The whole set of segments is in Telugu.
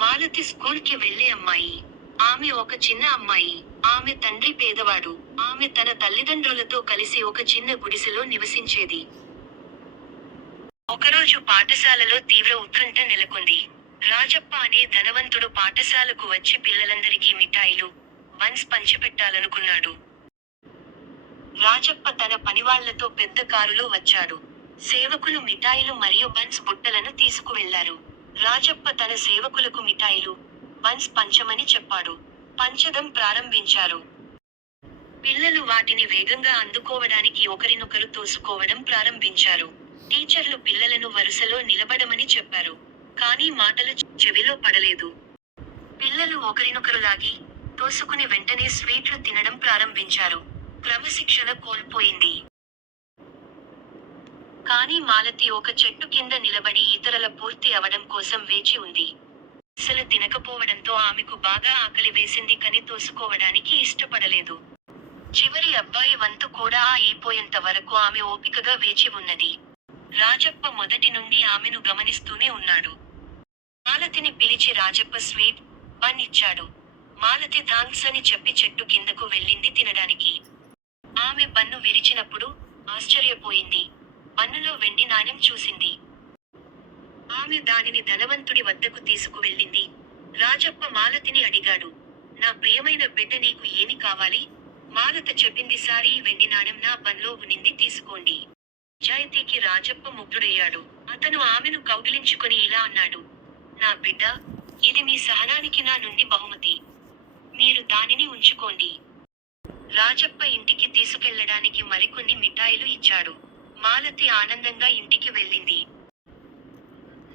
మాలతి స్కూల్కి వెళ్ళే అమ్మాయి. ఆమె ఒక చిన్న అమ్మాయి. ఆమె తండ్రి పేదవాడు. ఆమె తన తల్లిదండ్రులతో కలిసి ఒక చిన్న గుడిసెలో నివసించేది. ఒకరోజు పాఠశాలలో తీవ్ర ఉత్కంఠ నెలకొంది. రాజప్ప అనే ధనవంతుడు పాఠశాలకు వచ్చి పిల్లలందరికీ మిఠాయిలు బన్స్ పంచిపెట్టాలనుకున్నాడు. రాజప్ప తన పనివాళ్ళతో పెద్ద కారులో వచ్చాడు. సేవకులు మిఠాయిలు మరియు బన్స్ బుట్టలను తీసుకువెళ్ళారు. రాజప్ప తన సేవకులకు మిఠాయిలు బన్స్ పంచమని చెప్పాడు. పంచడం ప్రారంభించారు. పిల్లలు వాటిని వేగంగా అందుకోవడానికి ఒకరినొకరు తోసుకోవడం ప్రారంభించారు. టీచర్లు పిల్లలను వరుసలో నిలబడమని చెప్పారు. కానీ మాటలు చెవిలో పడలేదు. పిల్లలు ఒకరినొకరు లాగి తోసుకుని వెంటనే స్వీట్లు తినడం ప్రారంభించారు. క్రమశిక్షణ కోల్పోయింది. కానీ మాలతి ఒక చెట్టు కింద నిలబడి ఇతరుల పూర్తి అవడం కోసం వేచి ఉంది. అసలు తినకపోవడంతో ఆమెకు బాగా ఆకలి వేసింది కని తోసుకోవడానికి ఇష్టపడలేదు. చివరి అబ్బాయి వంతు కూడా అయిపోయేంత వరకు ఆమె ఓపికగా వేచి ఉన్నది. రాజప్ప మొదటి నుండి ఆమెను గమనిస్తూనే ఉన్నాడు. మాలతిని పిలిచి రాజప్ప స్వీట్ బన్ ఇచ్చాడు. మాలతి థాంక్స్ అని చెప్పి చెట్టు కిందకు వెళ్ళింది తినడానికి. ఆమె బన్ను విరిచినప్పుడు ఆశ్చర్యపోయింది. పన్నులో వెండి నాణెం చూసింది. ఆమె దానిని ధనవంతుడి వద్దకు తీసుకువెళ్ళింది. రాజప్ప మాలతిని అడిగాడు నా ప్రియమైన బిడ్డ నీకు ఏమి కావాలి? మాలత చెప్పింది సారీ వెండి నాణెం నా బన్లో ఉనింది తీసుకోండి. నిజాయితీకి రాజప్ప ముగ్ధుడయ్యాడు. అతను ఆమెను కౌగిలించుకొని ఇలా అన్నాడు నా బిడ్డ ఇది మీ సహనానికి నా నుండి బహుమతి. మీరు దానిని ఉంచుకోండి రాజప్ప ఇంటికి తీసుకెళ్ళడానికి మరికొన్ని మిఠాయిలు ఇచ్చాడు. మాలతి ఆనందంగా ఇంటికి వెళ్ళింది.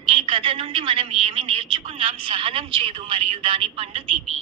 ఈ కథ నుండి మనం ఏమి నేర్చుకున్నాం సహనం చేదు మరియు దాని పండు తీపి.